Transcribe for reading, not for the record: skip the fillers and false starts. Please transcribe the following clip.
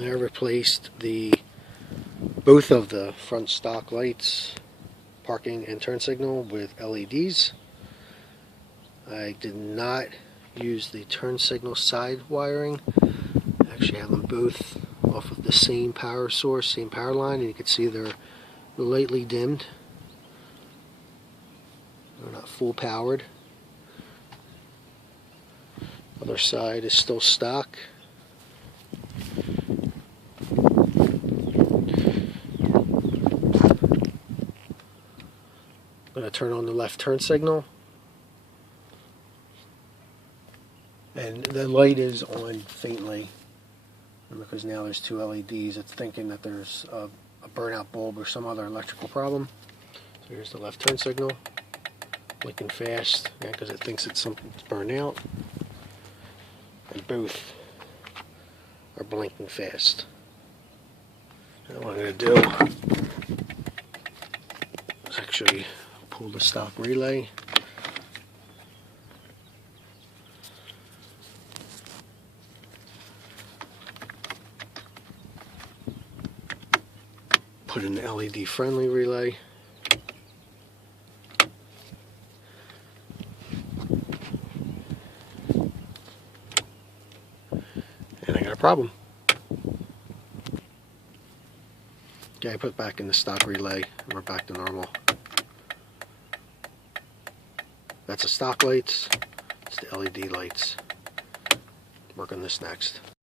I replaced both of the front stock lights, parking and turn signal, with LEDs. I did not use the turn signal side wiring. I actually have them both off of the same power source, same power line, and you can see they're lightly dimmed. They're not full powered. Other side is still stock. I'm going to turn on the left turn signal, and the light is on faintly because now there's two LEDs. It's thinking that there's a burnout bulb or some other electrical problem. So here's the left turn signal, blinking fast because it thinks it's something's burned out, and both are blinking fast. Now what I'm going to do is actually pull the stock relay. Put in the LED friendly relay. And I got a problem. Okay, I put back in the stock relay and we're back to normal. That's the stock lights, it's the LED lights. Work on this next.